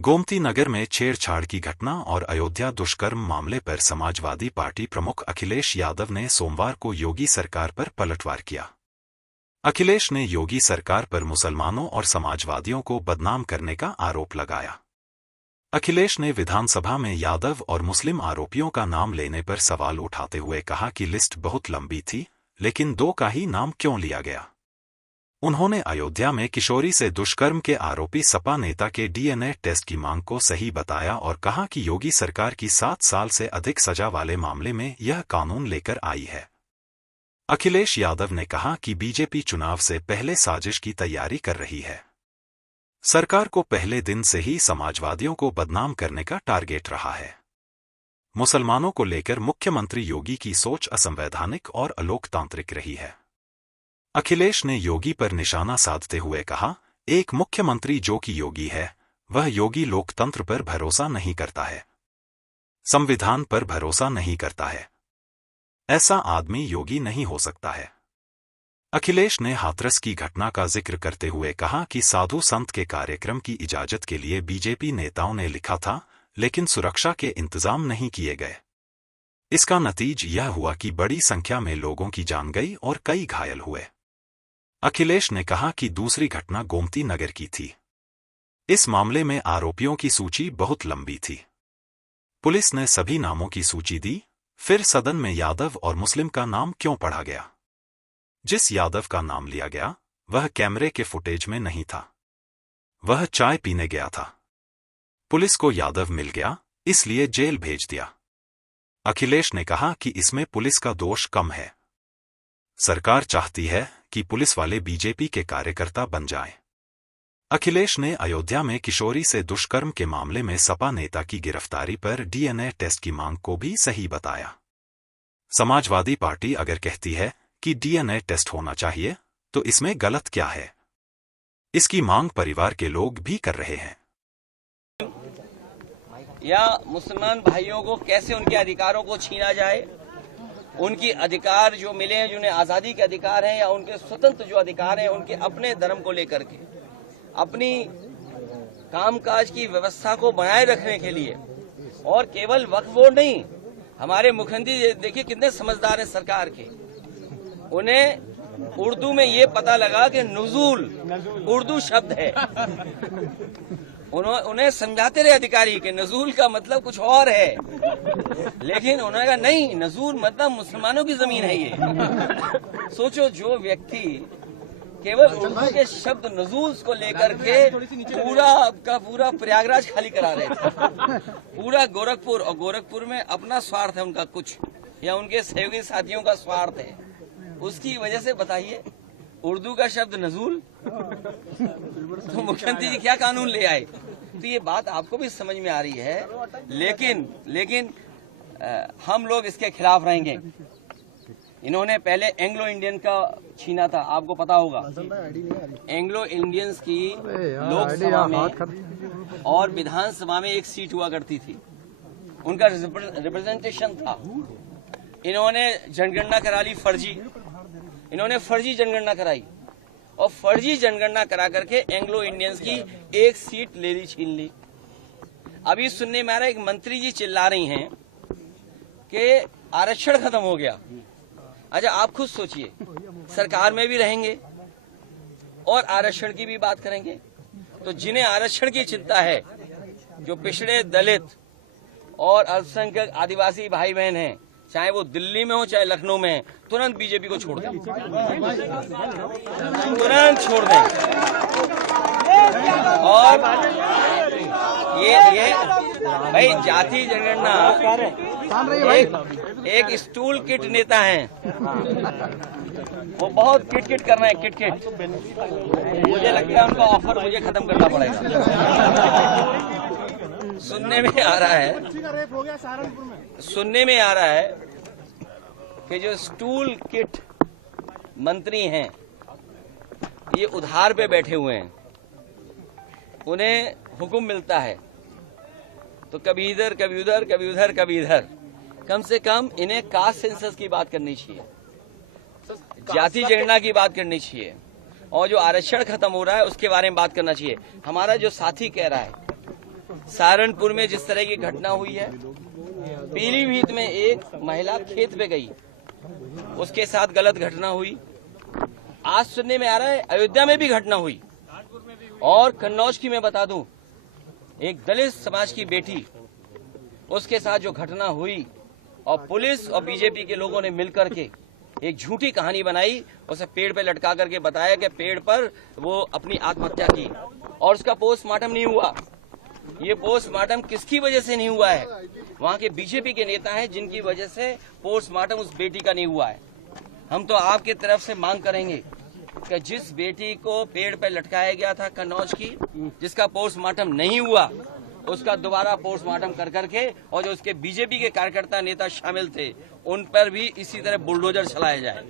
गोमती नगर में छेड़छाड़ की घटना और अयोध्या दुष्कर्म मामले पर समाजवादी पार्टी प्रमुख अखिलेश यादव ने सोमवार को योगी सरकार पर पलटवार किया। अखिलेश ने योगी सरकार पर मुसलमानों और समाजवादियों को बदनाम करने का आरोप लगाया। अखिलेश ने विधानसभा में यादव और मुस्लिम आरोपियों का नाम लेने पर सवाल उठाते हुए कहा कि लिस्ट बहुत लंबी थी, लेकिन 2 का ही नाम क्यों लिया गया। उन्होंने अयोध्या में किशोरी से दुष्कर्म के आरोपी सपा नेता के डीएनए टेस्ट की मांग को सही बताया और कहा कि योगी सरकार की 7 साल से अधिक सजा वाले मामले में यह कानून लेकर आई है। अखिलेश यादव ने कहा कि बीजेपी चुनाव से पहले साजिश की तैयारी कर रही है। सरकार को पहले दिन से ही समाजवादियों को बदनाम करने का टारगेट रहा है। मुसलमानों को लेकर मुख्यमंत्री योगी की सोच असंवैधानिक और अलोकतांत्रिक रही है। अखिलेश ने योगी पर निशाना साधते हुए कहा, एक मुख्यमंत्री जो कि योगी है, वह योगी लोकतंत्र पर भरोसा नहीं करता है, संविधान पर भरोसा नहीं करता है। ऐसा आदमी योगी नहीं हो सकता है। अखिलेश ने हाथरस की घटना का जिक्र करते हुए कहा कि साधु संत के कार्यक्रम की इजाजत के लिए बीजेपी नेताओं ने लिखा था, लेकिन सुरक्षा के इंतजाम नहीं किए गए। इसका नतीजा यह हुआ कि बड़ी संख्या में लोगों की जान गई और कई घायल हुए। अखिलेश ने कहा कि दूसरी घटना गोमती नगर की थी। इस मामले में आरोपियों की सूची बहुत लंबी थी। पुलिस ने सभी नामों की सूची दी, फिर सदन में यादव और मुस्लिम का नाम क्यों पढ़ा गया। जिस यादव का नाम लिया गया, वह कैमरे के फुटेज में नहीं था। वह चाय पीने गया था। पुलिस को यादव मिल गया, इसलिए जेल भेज दिया। अखिलेश ने कहा कि इसमें पुलिस का दोष कम है। सरकार चाहती है कि पुलिस वाले बीजेपी के कार्यकर्ता बन जाएं। अखिलेश ने अयोध्या में किशोरी से दुष्कर्म के मामले में सपा नेता की गिरफ्तारी पर डीएनए टेस्ट की मांग को भी सही बताया। समाजवादी पार्टी अगर कहती है कि डीएनए टेस्ट होना चाहिए, तो इसमें गलत क्या है। इसकी मांग परिवार के लोग भी कर रहे हैं। या मुसलमान भाइयों को कैसे उनके अधिकारों को छीना जाए, उनकी अधिकार जो मिले हैं, जिन्हें आजादी के अधिकार हैं, या उनके स्वतंत्र जो अधिकार हैं, उनके अपने धर्म को लेकर के अपनी कामकाज की व्यवस्था को बनाए रखने के लिए। और केवल वक्फ बोर्ड नहीं, हमारे मुख्यमंत्री देखिए कितने समझदार हैं सरकार के। उन्हें उर्दू में ये पता लगा कि नुज़ूल उर्दू शब्द है। उन्हें समझाते रहे अधिकारी कि नजूल का मतलब कुछ और है, लेकिन उन्होंने कहा नहीं, नजूल मतलब मुसलमानों की जमीन है ये। सोचो, जो व्यक्ति केवल उर्दू के शब्द नजूल को लेकर के पूरा का पूरा प्रयागराज खाली करा रहे थे, पूरा गोरखपुर, और गोरखपुर में अपना स्वार्थ है उनका कुछ, या उनके सहयोगी साथियों का स्वार्थ है, उसकी वजह से बताइए उर्दू का शब्द नजूल, तो मुख्यमंत्री जी क्या कानून ले आए। तो ये बात आपको भी समझ में आ रही है, लेकिन हम लोग इसके खिलाफ रहेंगे। इन्होंने पहले एंग्लो इंडियन का छीना था, आपको पता होगा। एंग्लो इंडियंस की लोकसभा में और विधानसभा में एक सीट हुआ करती थी, उनका रिप्रेजेंटेशन था। इन्होंने जनगणना करा ली फर्जी, इन्होंने फर्जी जनगणना कराई, और फर्जी जनगणना करा करके एंग्लो इंडियंस की एक सीट ले ली, छीन ली। अभी सुनने में आ रहा है, एक मंत्री जी चिल्ला रही हैं कि आरक्षण खत्म हो गया। अच्छा, आप खुद सोचिए, सरकार में भी रहेंगे और आरक्षण की भी बात करेंगे, तो जिन्हें आरक्षण की चिंता है, जो पिछड़े दलित और अल्पसंख्यक आदिवासी भाई बहन हैं, चाहे वो दिल्ली में हो चाहे लखनऊ में है, तुरंत बीजेपी को छोड़ दें, तुरंत छोड़ दें। और ये भाई जाति जनगणना एक स्टूल किट नेता हैं, वो बहुत किट कर रहे हैं, किट। मुझे लगता है उनका ऑफर मुझे खत्म करना पड़ेगा। सुनने में आ रहा है कि जो स्टूल किट मंत्री हैं, ये उधार पे बैठे हुए हैं, उन्हें हुक्म मिलता है तो कभी इधर कभी उधर, कभी उधर कभी इधर। कम से कम इन्हें कास्ट सेंसस की बात करनी चाहिए, जाति जनगणना की बात करनी चाहिए, और जो आरक्षण खत्म हो रहा है उसके बारे में बात करना चाहिए। हमारा जो साथी कह रहा है सहारनपुर में जिस तरह की घटना हुई है, पीलीभीत में एक महिला खेत पे गई, उसके साथ गलत घटना हुई। आज सुनने में आ रहा है अयोध्या में भी घटना हुई। और कन्नौज की मैं बता दूं, एक दलित समाज की बेटी, उसके साथ जो घटना हुई और पुलिस और बीजेपी के लोगों ने मिलकर के एक झूठी कहानी बनाई, उसे पेड़ पे लटका करके बताया कि पेड़ पर वो अपनी आत्महत्या की और उसका पोस्टमार्टम नहीं हुआ। ये पोस्टमार्टम किसकी वजह से नहीं हुआ है? वहां के बीजेपी के नेता हैं जिनकी वजह से पोस्टमार्टम उस बेटी का नहीं हुआ है। हम तो आपकी तरफ से मांग करेंगे कि जिस बेटी को पेड़ पे लटकाया गया था कन्नौज की, जिसका पोस्टमार्टम नहीं हुआ, उसका दोबारा पोस्टमार्टम कर करके और जो उसके बीजेपी के कार्यकर्ता नेता शामिल थे उन पर भी इसी तरह बुलडोजर चलाया जाए।